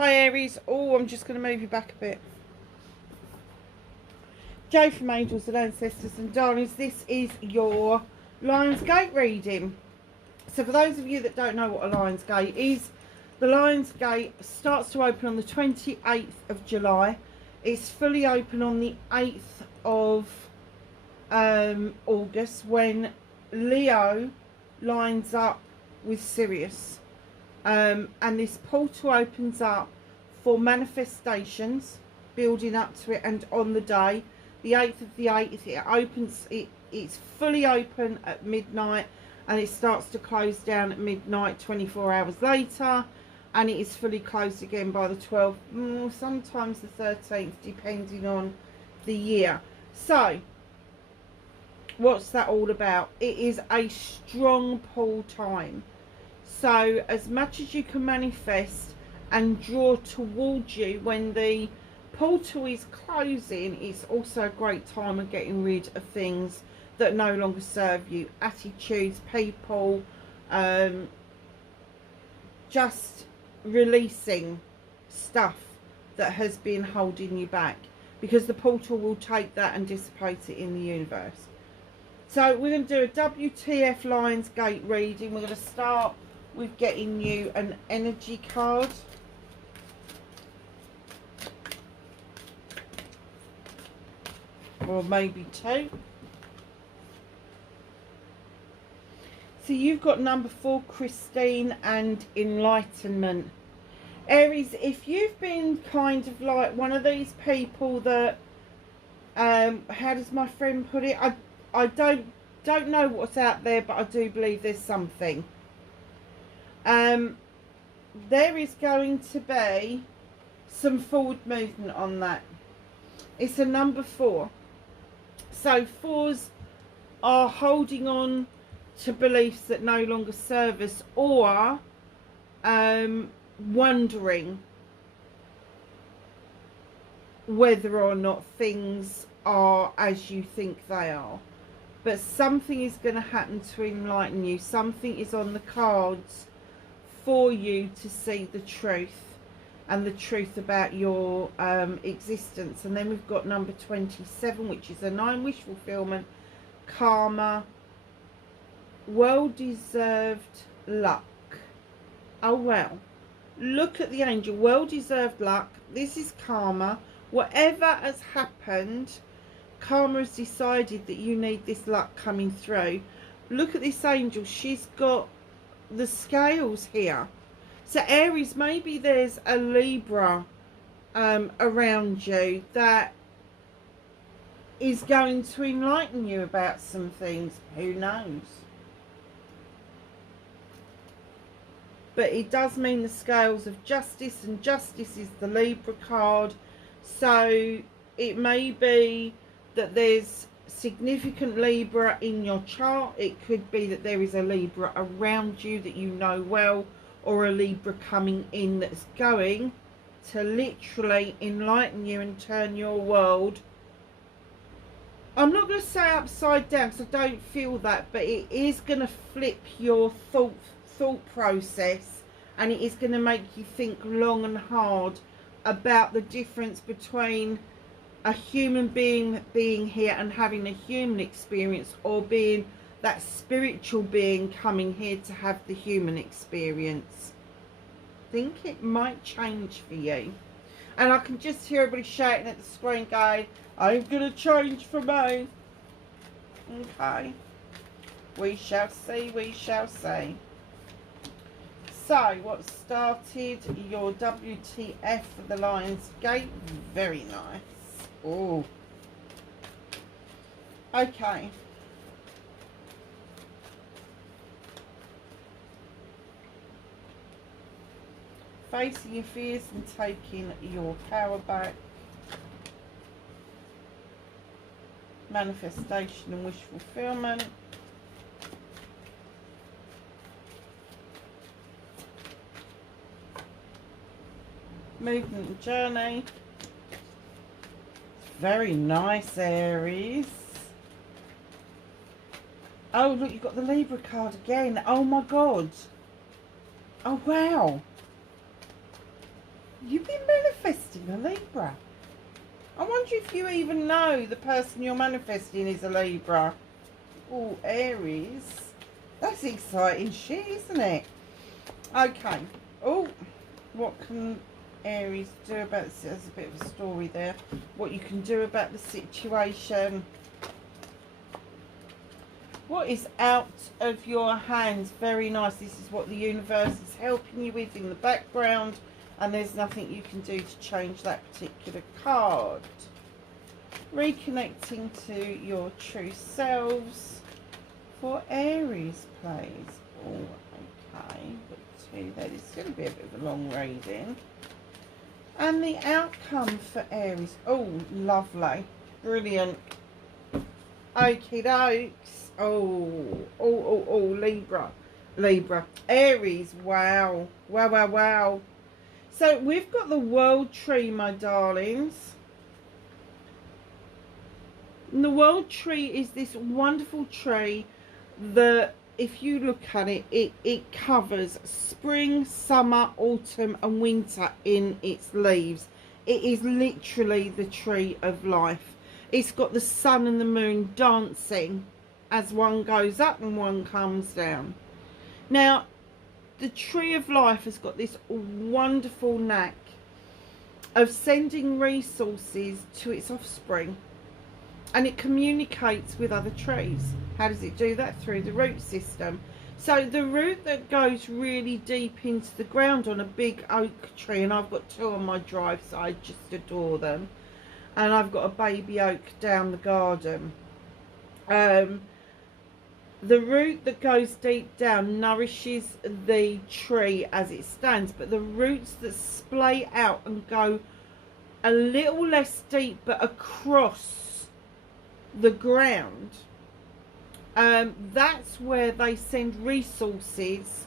Hi Aries. Oh, I'm just going to move you back a bit. Joe from Angels and Ancestors and Darlings. This is your Lionsgate reading. So for those of you that don't know what a Lionsgate is, the Lionsgate starts to open on the 28th of July. It's fully open on the 8th of August when Leo lines up with Sirius. And this portal opens up for manifestations, building up to it, and on the day, the 8th of the 8th, it opens, it's fully open at midnight, and it starts to close down at midnight 24 hours later, and it is fully closed again by the 12th, sometimes the 13th, depending on the year. So what's that all about? It is a strong pull time. So as much as you can manifest and draw towards you when the portal is closing, it's also a great time of getting rid of things that no longer serve you. Attitudes, people, just releasing stuff that has been holding you back, because the portal will take that and dissipate it in the universe. So we're going to do a WTF Lionsgate reading. We're going to start with getting you an energy card. Or maybe two. So you've got number 4, Christine, and Enlightenment. Aries, if you've been kind of like one of these people that, how does my friend put it? I don't know what's out there, but I do believe there's something. There is going to be some forward movement on that. It's a number 4. So 4s are holding on to beliefs that no longer serve us, or wondering whether or not things are as you think they are. But something is going to happen to enlighten you. Something is on the cards for you to see the truth, and the truth about your existence. And then we've got number 27, which is a 9, wish fulfillment, karma, well-deserved luck. Oh well, look at the angel, well-deserved luck. This is karma. Whatever has happened, karma has decided that you need this luck coming through. Look at this angel. She's got the scales here. So Aries, maybe there's a Libra around you that is going to enlighten you about some things. Who knows? But it does mean the scales of justice, and justice is the Libra card. So it may be that there's significant Libra in your chart. It could be that there is a Libra around you that you know well, or a Libra coming in that's going to literally enlighten you and turn your world, I'm not going to say upside down because I don't feel that, but it is going to flip your thought process, and it is going to make you think long and hard about the difference between a human being here and having a human experience, or being that spiritual being coming here to have the human experience. I think it might change for you. And I can just hear everybody shouting at the screen going, I'm going to change for me. Okay. We shall see, we shall see. So, what started your WTF for the Lionsgate? Very nice. Oh. Okay. Facing your fears and taking your power back. Manifestation and wish fulfillment. Movement and journey. Very nice, Aries. Oh, look, you've got the Libra card again. Oh, my God. Oh, wow. You've been manifesting a Libra. I wonder if you even know the person you're manifesting is a Libra. Oh, Aries. That's exciting shit, isn't it? Okay. Oh, what can Aries do about this? There's a bit of a story there. What you can do about the situation. What is out of your hands? Very nice. This is what the universe is helping you with in the background. And there's nothing you can do to change that particular card. Reconnecting to your true selves for Aries, please. Oh, okay. Got two there. This is going to be a bit of a long reading. And the outcome for Aries. Oh, lovely. Brilliant. Okie dokes. Oh, Libra. Aries, wow. Wow. So we've got the World Tree, my darlings. And the World Tree is this wonderful tree that, if you look at it, it covers spring, summer, autumn and winter in its leaves. It is literally the tree of life. It's got the sun and the moon dancing as one goes up and one comes down. Now, the tree of life has got this wonderful knack of sending resources to its offspring, and it communicates with other trees. How does it do that? Through the root system. So the root that goes really deep into the ground on a big oak tree, and I've got two on my drive, so I just adore them, and I've got a baby oak down the garden. The root that goes deep down nourishes the tree as it stands, but the roots that splay out and go a little less deep but across the ground, that's where they send resources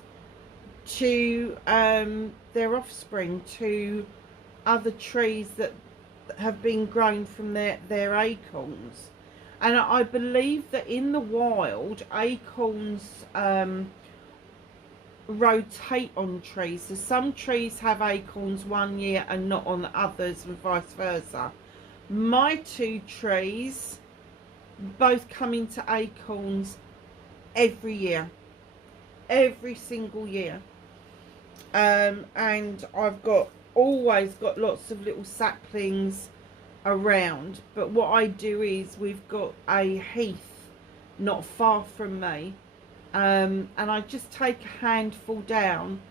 to their offspring, to other trees that have been grown from their acorns. And I believe that in the wild, acorns rotate on trees. So some trees have acorns one year and not on others, and vice versa. My two trees both come into acorns every year. Every single year. And I've always got lots of little saplings around, but what I do is, we've got a heath not far from me, and I just take a handful down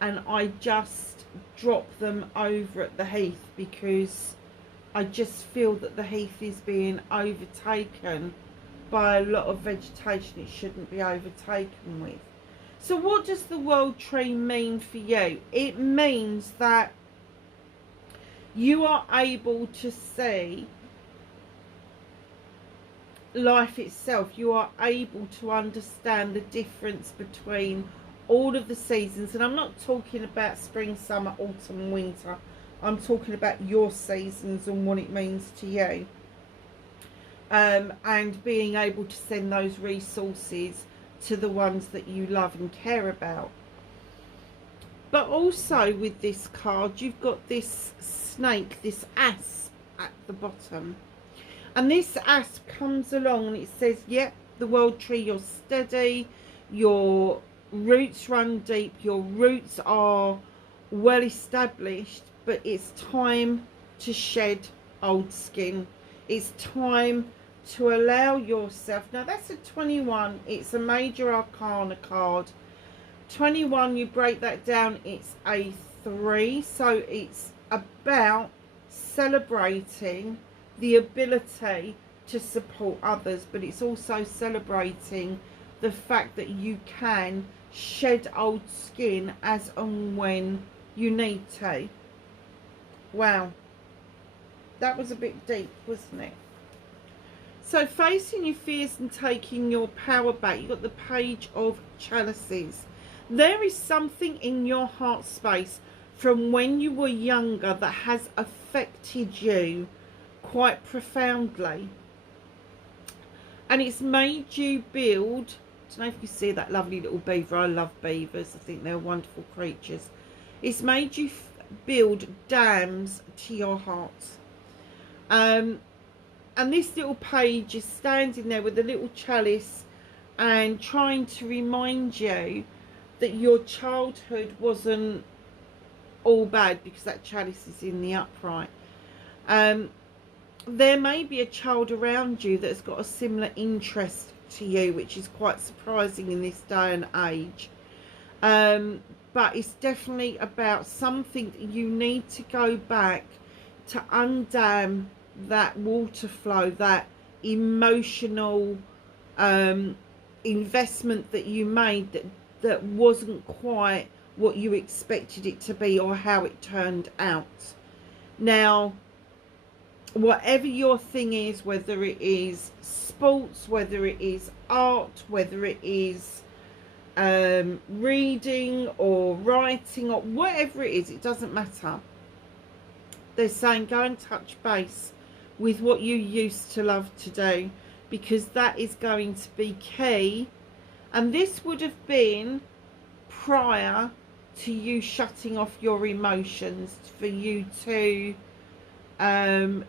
and I just drop them over at the heath, because I just feel that the heath is being overtaken by a lot of vegetation it shouldn't be overtaken with. So what does the World Tree mean for you? It means that you are able to see life itself. You are able to understand the difference between all of the seasons. And I'm not talking about spring, summer, autumn, winter. I'm talking about your seasons and what it means to you. And being able to send those resources to the ones that you love and care about. But also with this card, you've got this snake, this asp at the bottom. And this asp comes along and it says, yep, the World Tree, you're steady, your roots run deep, your roots are well established, but it's time to shed old skin. It's time to allow yourself. Now that's a 21, it's a major arcana card. 21, you break that down, it's a 3, so it's about celebrating the ability to support others, but it's also celebrating the fact that you can shed old skin as and when you need to. Wow, that was a bit deep, wasn't it? So facing your fears and taking your power back, you've got the Page of Chalices. There is something in your heart space from when you were younger that has affected you quite profoundly. And it's made you build, I don't know if you see that lovely little beaver. I love beavers. I think they're wonderful creatures. It's made you build dams to your heart. And this little page is standing there with a little chalice and trying to remind you that your childhood wasn't all bad, because that chalice is in the upright. There may be a child around you that's got a similar interest to you, which is quite surprising in this day and age. But it's definitely about something that you need to go back to undam that water flow, that emotional investment that you made that wasn't quite what you expected it to be or how it turned out. Now, whatever your thing is, whether it is sports, whether it is art, whether it is reading or writing or whatever it is, it doesn't matter. They're saying go and touch base with what you used to love to do, because that is going to be key. And this would have been prior to you shutting off your emotions, for you to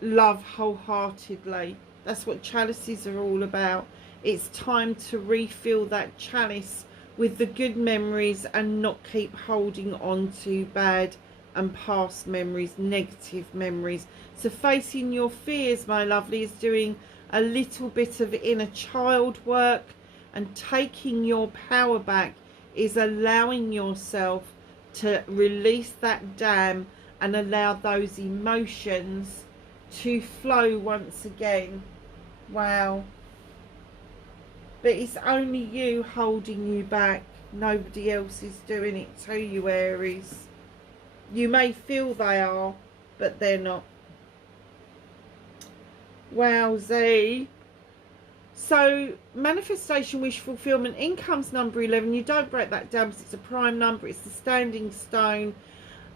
love wholeheartedly. That's what chalices are all about. It's time to refill that chalice with the good memories and not keep holding on to bad and past memories, negative memories. So facing your fears, my lovely, is doing a little bit of inner child work, and taking your power back is allowing yourself to release that dam and allow those emotions to flow once again. Wow. But it's only you holding you back. Nobody else is doing it to you, Aries. You may feel they are, but they're not. Wowzee. So, manifestation, wish fulfillment, income's number 11. You don't break that down because it's a prime number. It's the standing stone.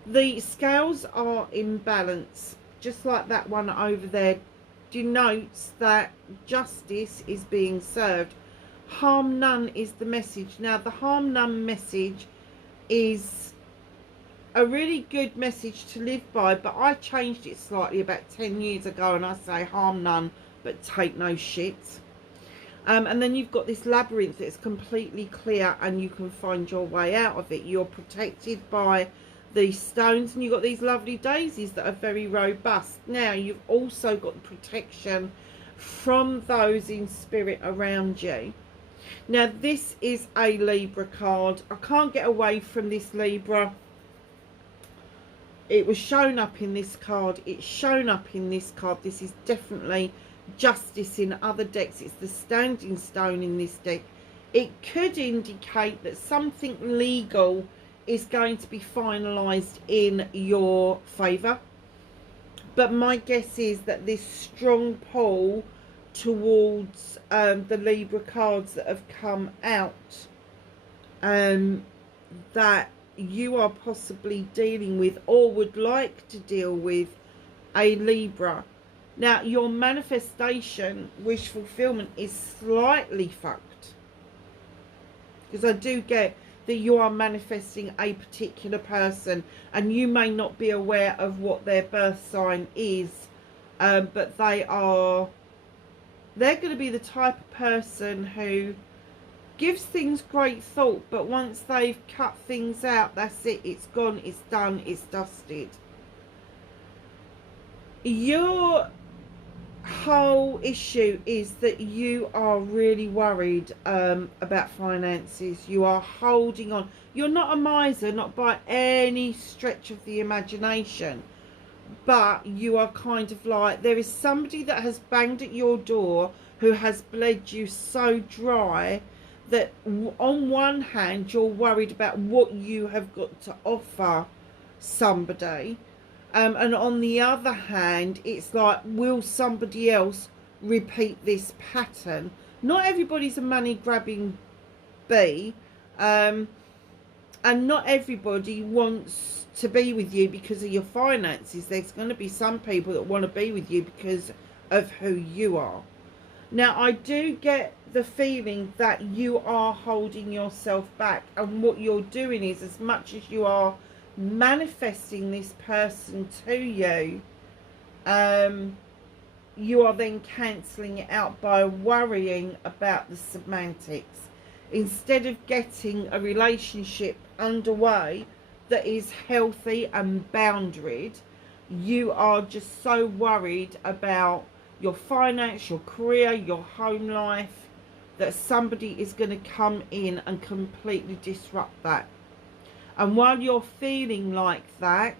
The scales are in balance, just like that one over there denotes that justice is being served. Harm none is the message. Now, the harm none message is a really good message to live by, but I changed it slightly about 10 years ago, and I say harm none, but take no shit. And then you've got this labyrinth that's completely clear and you can find your way out of it. You're protected by these stones, and you've got these lovely daisies that are very robust. Now, you've also got protection from those in spirit around you. Now, this is a Libra card. I can't get away from this Libra. It was shown up in this card. It's shown up in this card. This is definitely justice in other decks. It's the standing stone in this deck. It could indicate that something legal is going to be finalised in your favour. But my guess is that this strong pull towards the Libra cards that have come out, that you are possibly dealing with or would like to deal with a Libra. Now, your manifestation, wish fulfillment, is slightly fucked, because I do get that you are manifesting a particular person and you may not be aware of what their birth sign is, but they're going to be the type of person who gives things great thought, but once they've cut things out, that's it. It's gone, it's done, it's dusted. Your whole issue is that you are really worried about finances. You are holding on. You're not a miser, not by any stretch of the imagination, but you are kind of like, there is somebody that has banged at your door who has bled you so dry that on one hand you're worried about what you have got to offer somebody, and on the other hand it's like, will somebody else repeat this pattern? Not everybody's a money grabbing bee, and not everybody wants to be with you because of your finances. There's going to be some people that want to be with you because of who you are. Now, I do get the feeling that you are holding yourself back, and what you're doing is, as much as you are manifesting this person to you, you are then cancelling it out by worrying about the semantics. Instead of getting a relationship underway that is healthy and boundaried, you are just so worried about your finance, your career, your home life, that somebody is going to come in and completely disrupt that. And while you're feeling like that,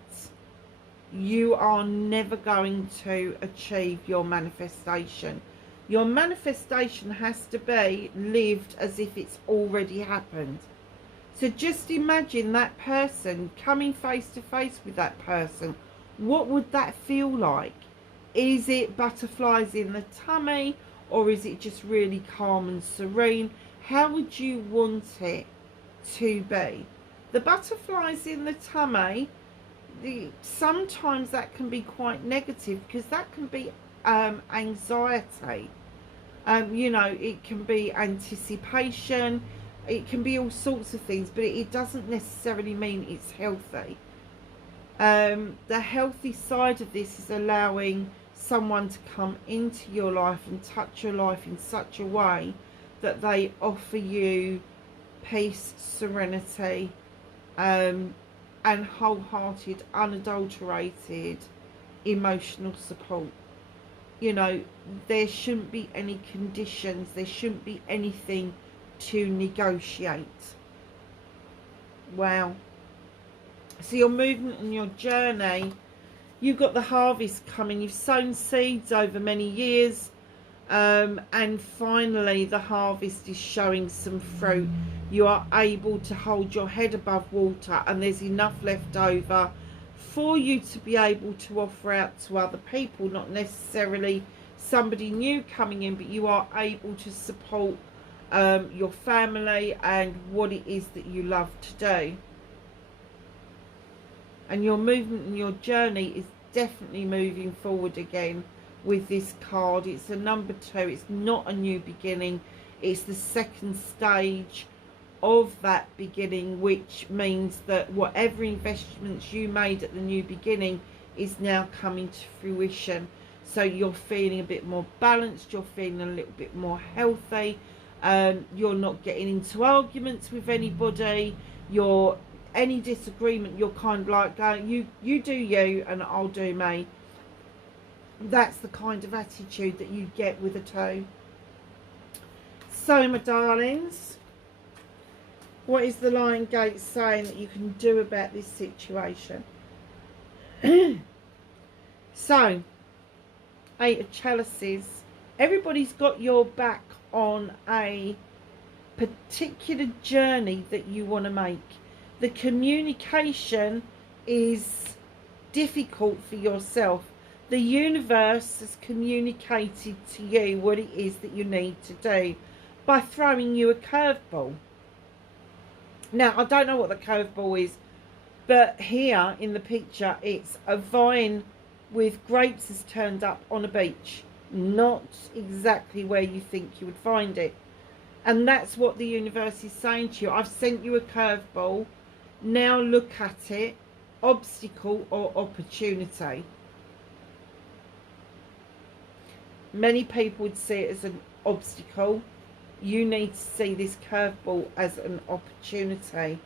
you are never going to achieve your manifestation. Your manifestation has to be lived as if it's already happened. So just imagine that person coming face to face with that person. What would that feel like? Is it butterflies in the tummy, or is it just really calm and serene? How would you want it to be? The butterflies in the tummy, sometimes that can be quite negative, because that can be anxiety. You know, it can be anticipation, it can be all sorts of things, but it doesn't necessarily mean it's healthy. The healthy side of this is allowing someone to come into your life and touch your life in such a way that they offer you peace, serenity, and wholehearted, unadulterated emotional support. You know, there shouldn't be any conditions, there shouldn't be anything to negotiate. Wow. So your movement and your journey, you've got the harvest coming. You've sown seeds over many years, and finally the harvest is showing some fruit. You are able to hold your head above water, and there's enough left over for you to be able to offer out to other people, not necessarily somebody new coming in, but you are able to support your family and what it is that you love to do. And your movement and your journey is definitely moving forward again with this card. It's a number 2. It's not a new beginning. It's the second stage of that beginning, which means that whatever investments you made at the new beginning is now coming to fruition. So you're feeling a bit more balanced. You're feeling a little bit more healthy. You're not getting into arguments with anybody. Any disagreement, you're kind of like going, you do you and I'll do me. That's the kind of attitude that you get with a 2. So my darlings, what is the Lionsgate saying that you can do about this situation? So, 8 of Chalices. Everybody's got your back on a particular journey that you want to make. The communication is difficult for yourself. The universe has communicated to you what it is that you need to do by throwing you a curveball. Now, I don't know what the curveball is, but here in the picture, it's a vine with grapes has turned up on a beach. Not exactly where you think you would find it. And that's what the universe is saying to you. I've sent you a curveball. Now look at it. Obstacle or opportunity. Many people would see it as an obstacle. You need to see this curveball as an opportunity.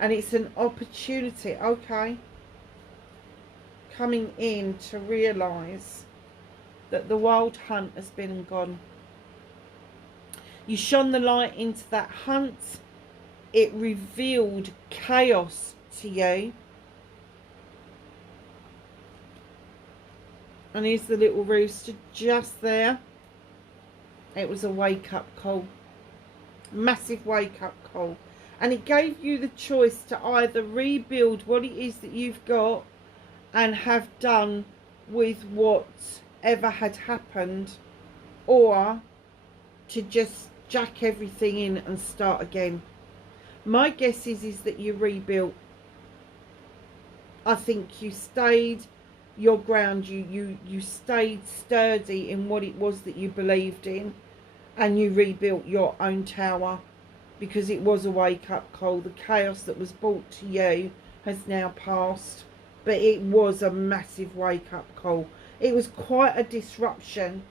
And it's an opportunity, okay, coming in to realise that the wild hunt has been and gone. You shone the light into that hunt. It revealed chaos to you. And here's the little rooster just there. It was a wake-up call. Massive wake-up call. And it gave you the choice to either rebuild what it is that you've got and have done with whatever had happened, or to just jack everything in and start again. My guess is that you rebuilt. I think you stayed your ground. You stayed sturdy in what it was that you believed in, and you rebuilt your own tower, because it was a wake-up call. The chaos that was brought to you has now passed, but it was a massive wake-up call. It was quite a disruption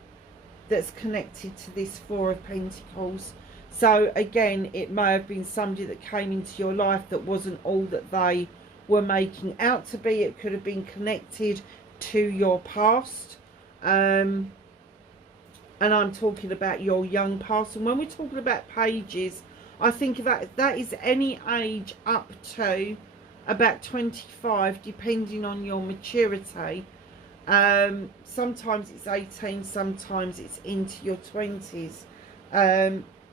that's connected to this Four of Pentacles. So again, it may have been somebody that came into your life that wasn't all that they were making out to be. It could have been connected to your past, and I'm talking about your young past. And when we're talking about pages, I think that is any age up to about 25, depending on your maturity. Sometimes it's 18, sometimes it's into your 20s,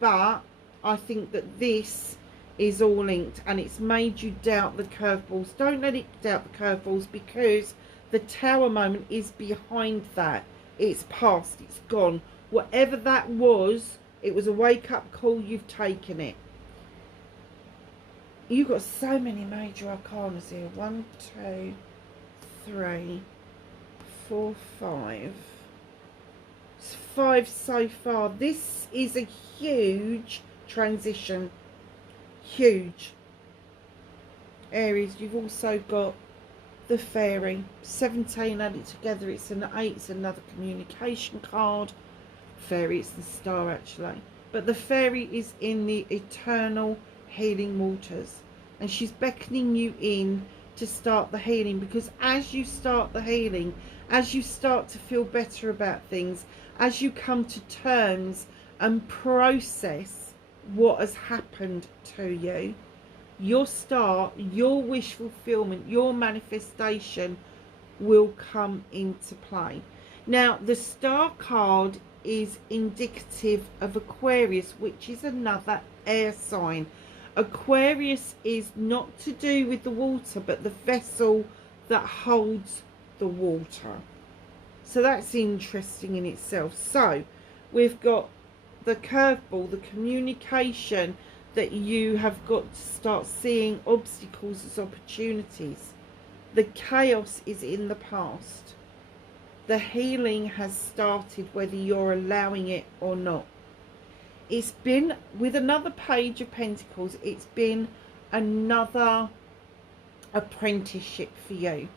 but I think that this is all linked, and it's made you doubt the curveballs. Don't let it doubt the curveballs, because the Tower moment is behind that. It's past, it's gone. Whatever that was, it was a wake-up call. You've taken it. You've got so many major arcana here. 1, 2, 3, 4, 5. It's 5 so far. This is a huge transition. Huge. Aries, you've also got the Fairy. 17, add it together, it's an 8. It's another communication card. Fairy, it's the Star actually. But the Fairy is in the eternal healing waters, and she's beckoning you in to start the healing, because as you start the healing, as you start to feel better about things, as you come to terms and process what has happened to you, your star, your wish fulfillment, your manifestation will come into play. Now, the Star card is indicative of Aquarius, which is another air sign. Aquarius is not to do with the water, but the vessel that holds the water. So that's interesting in itself. So we've got the curveball, the communication, that you have got to start seeing obstacles as opportunities. The chaos is in the past. The healing has started, whether you're allowing it or not. It's been, with another Page of Pentacles, it's been another apprenticeship for you.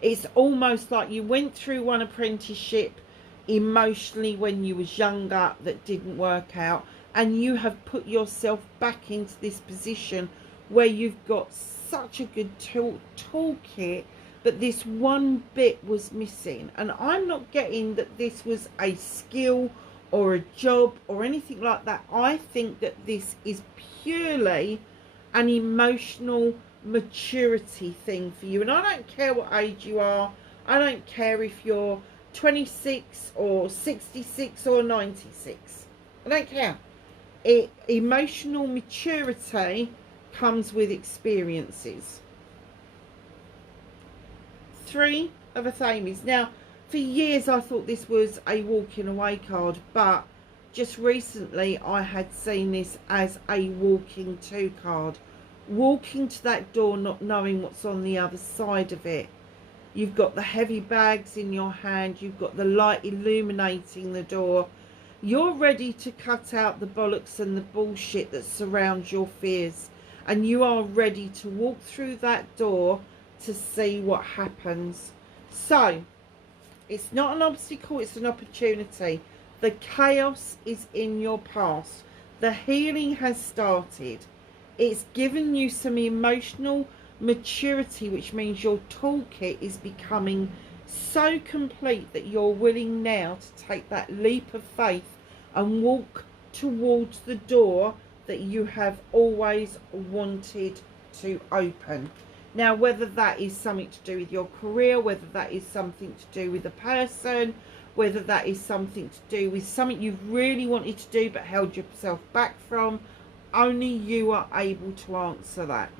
It's almost like you went through one apprenticeship emotionally when you was younger that didn't work out, and you have put yourself back into this position where you've got such a good toolkit, but this one bit was missing. And I'm not getting that this was a skill or a job or anything like that. I think that this is purely an emotional maturity thing for you. And I don't care what age you are. I don't care if you're 26 or 66 or 96. I don't care. Emotional maturity comes with experiences. 3 of Athames. Now, for years I thought this was a walking away card, but just recently I had seen this as a walking to card. Walking to that door, not knowing what's on the other side of it. You've got the heavy bags in your hand. You've got the light illuminating the door. You're ready to cut out the bollocks and the bullshit that surrounds your fears. And you are ready to walk through that door to see what happens. So, it's not an obstacle, it's an opportunity. The chaos is in your past. The healing has started. It's given you some emotional maturity, which means your toolkit is becoming so complete that you're willing now to take that leap of faith and walk towards the door that you have always wanted to open. Now, whether that is something to do with your career, whether that is something to do with a person, whether that is something to do with something you've really wanted to do but held yourself back from, only you are able to answer that.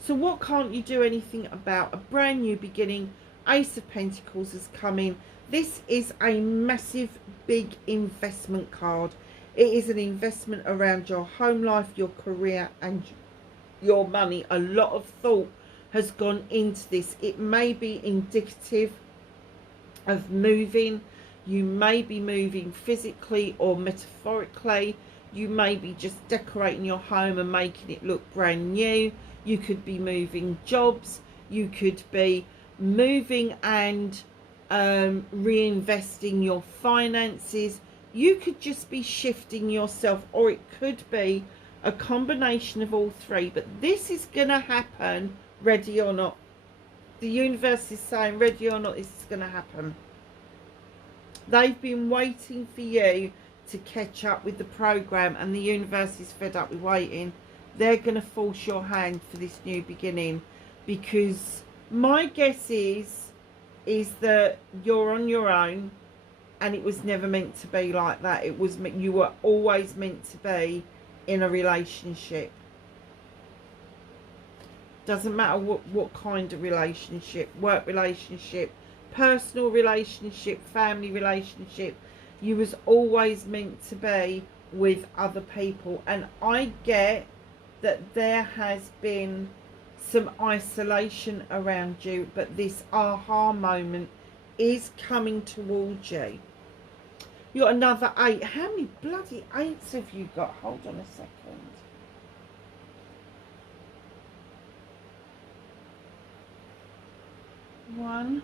So what can't you do anything about? A brand new beginning. Ace of Pentacles has come in. This is a massive, big investment card. It is an investment around your home life, your career and your money. A lot of thought has gone into this. It may be indicative of moving. You may be moving physically or metaphorically. You may be just decorating your home and making it look brand new. You could be moving jobs. You could be moving and reinvesting your finances. You could just be shifting yourself, or it could be a combination of all three. But this is going to happen, ready or not. The universe is saying, ready or not, this is going to happen. They've been waiting for you to catch up with the program, and the universe is fed up with waiting. They're going to force your hand for this new beginning, because my guess is that you're on your own, and it was never meant to be like that. It was, you were always meant to be in a relationship. Doesn't matter what kind of relationship, work relationship, personal relationship, family relationship. You was always meant to be with other people. And I get that there has been some isolation around you, but this aha moment is coming towards you. You got another 8. How many bloody 8s have you got? Hold on a second. 1,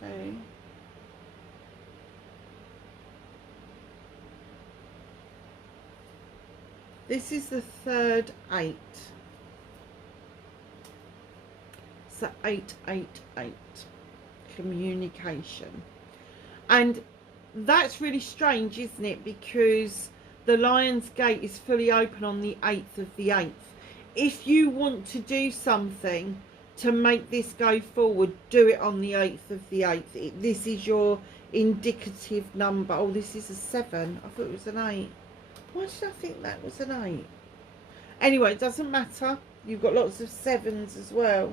2, this is the third 8. So 8, 8, 8. Communication. And that's really strange, isn't it? Because the Lionsgate is fully open on the 8th of the 8th. If you want to do something to make this go forward, do it on the 8th of the 8th. This is your indicative number. Oh, this is a 7. I thought it was an 8. Why did I think that was an 8? Anyway, it doesn't matter. You've got lots of 7s as well.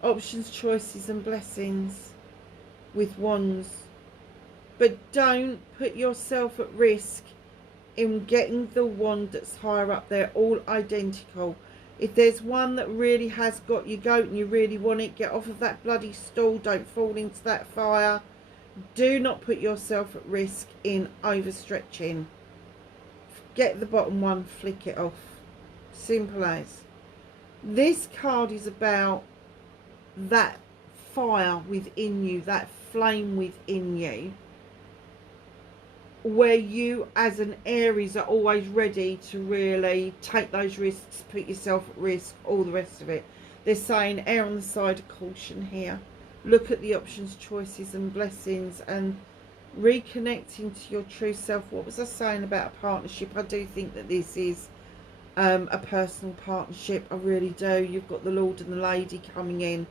Options, choices and blessings with wands. But don't put yourself at risk in getting the wand that's higher up. They're all identical. If there's one that really has got you goat and you really want it, get off of that bloody stool. Don't fall into that fire. Do not put yourself at risk in overstretching. Get the bottom one, flick it off. Simple as. This card is about that fire within you, that flame within you, where you as an Aries are always ready to really take those risks, put yourself at risk, all the rest of it. They're saying err on the side of caution here. Look at the options, choices and blessings, and reconnecting to your true self. What was I saying about a partnership? I do think that this is a personal partnership. I really do. You've got the Lord and the Lady coming in.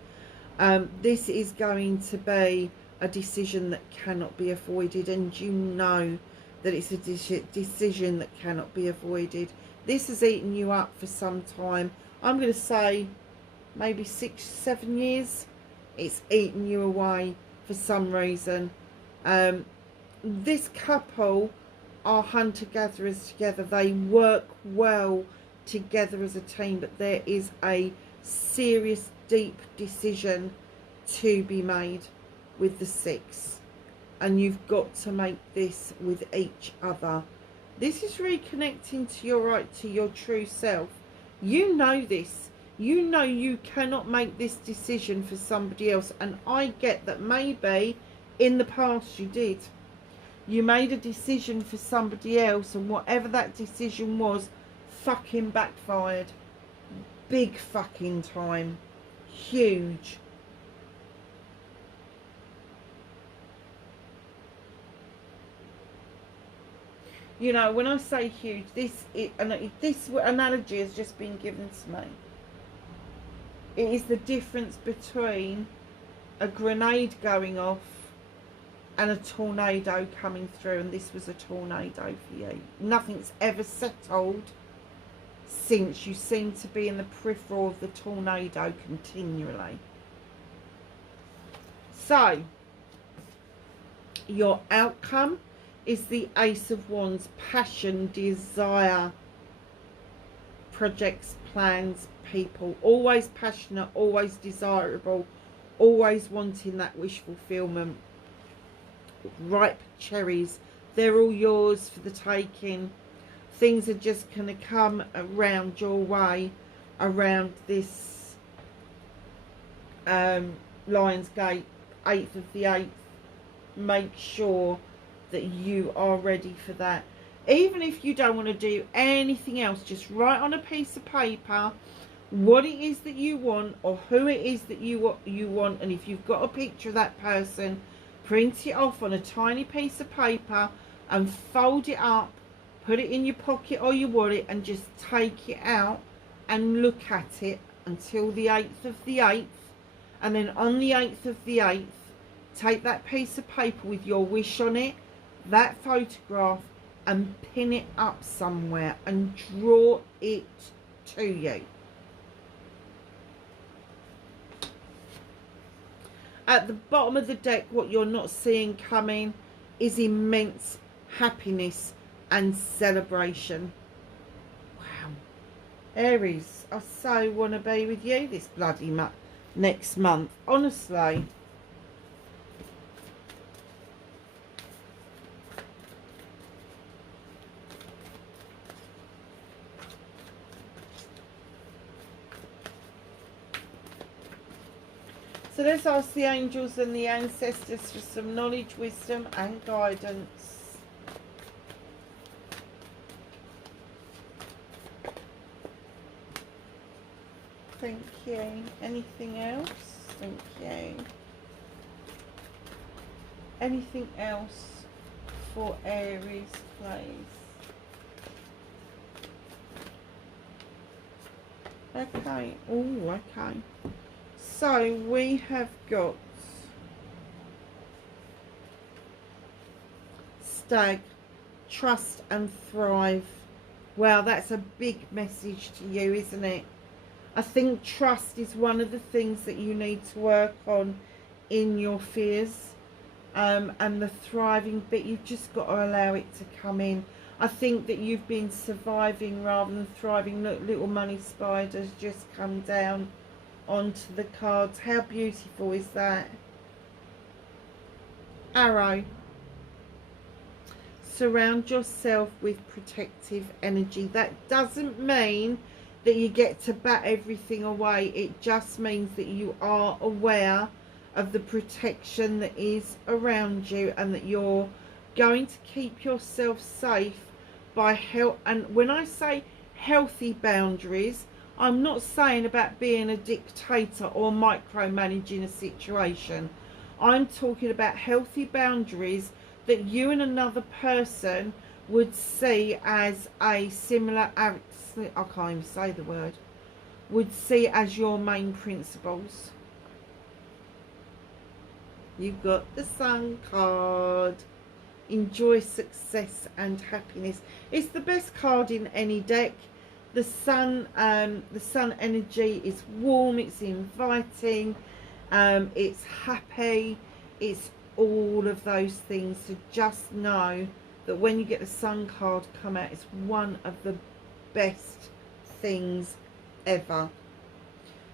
This is going to be a decision that cannot be avoided, and you know that it's a decision that cannot be avoided. This has eaten you up for some time. I'm going to say maybe 6, 7 years. It's eaten you away for some reason. This couple are hunter-gatherers together. They work well together as a team, but there is a serious, deep decision to be made with the 6, and you've got to make this with each other. This is reconnecting to your right, to your true self. You know this. You know you cannot make this decision for somebody else, and I get that maybe in the past you did. You made a decision for somebody else, and whatever that decision was fucking backfired. Big fucking time. Huge. You know, when I say huge, this analogy has just been given to me. It is the difference between a grenade going off and a tornado coming through, and this was a tornado for you. Nothing's ever settled since. You seem to be in the peripheral of the tornado continually. So, your outcome is the Ace of Wands. Passion, desire, projects, plans, people. Always passionate, always desirable, always wanting that wish fulfillment. Ripe cherries, they're all yours for the taking. Things are just going to come around your way around this Lionsgate, 8th of the 8th. Make sure that you are ready for that. Even if you don't want to do anything else, just write on a piece of paper what it is that you want, or who it is that you want, and if you've got a picture of that person, print it off on a tiny piece of paper and fold it up, put it in your pocket or your wallet, and just take it out and look at it until the 8th of the 8th. And then on the 8th of the 8th, take that piece of paper with your wish on it, that photograph, and pin it up somewhere and draw it to you. At the bottom of the deck, what you're not seeing coming is immense happiness and celebration. Wow. Aries, I so want to be with you this bloody next month. Honestly. So let's ask the angels and the ancestors for some knowledge, wisdom and guidance. Thank you. Anything else? Thank you. Anything else for Aries, please? Okay. Oh, okay. So we have got Stag, trust and thrive. Wow, that's a big message to you, isn't it? I think trust is one of the things that you need to work on in your fears. And the thriving bit, you've just got to allow it to come in. I think that you've been surviving rather than thriving. Look, little money spiders just come down onto the cards. How beautiful is that? Arrow. Surround yourself with protective energy. That doesn't mean that you get to bat everything away. It just means that you are aware of the protection that is around you, and that you're going to keep yourself safe by help. And when I say healthy boundaries, I'm not saying about being a dictator or micromanaging a situation. I'm talking about healthy boundaries that you and another person would see as a similar, I can't even say the word, would see as your main principles. You've got the Sun card. Enjoy success and happiness. It's the best card in any deck. The sun energy is warm, it's inviting, it's happy, it's all of those things. So just know that when you get the Sun card come out, it's one of the best things ever.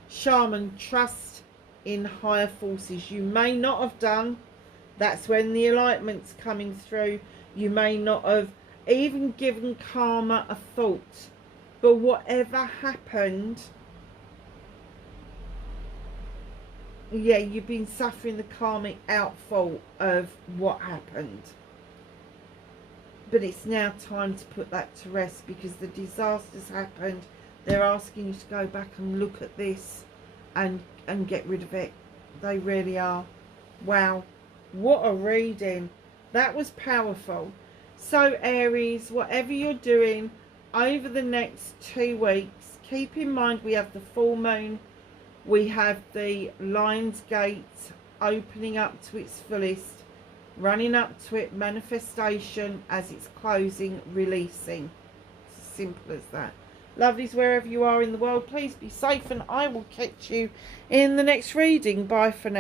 Shaman, trust in higher forces. You may not have done. That's when the enlightenment's coming through. You may not have even given karma a thought. But whatever happened, yeah, you've been suffering the karmic outfall of what happened. But it's now time to put that to rest, because the disaster's happened. They're asking you to go back and look at this and get rid of it. They really are. Wow. What a reading. That was powerful. So Aries, whatever you're doing over the next 2 weeks, keep in mind we have the full moon, we have the Lionsgate opening up to its fullest, running up to it, manifestation as it's closing, releasing. Simple as that. Lovelies, wherever you are in the world, please be safe, and I will catch you in the next reading. Bye for now.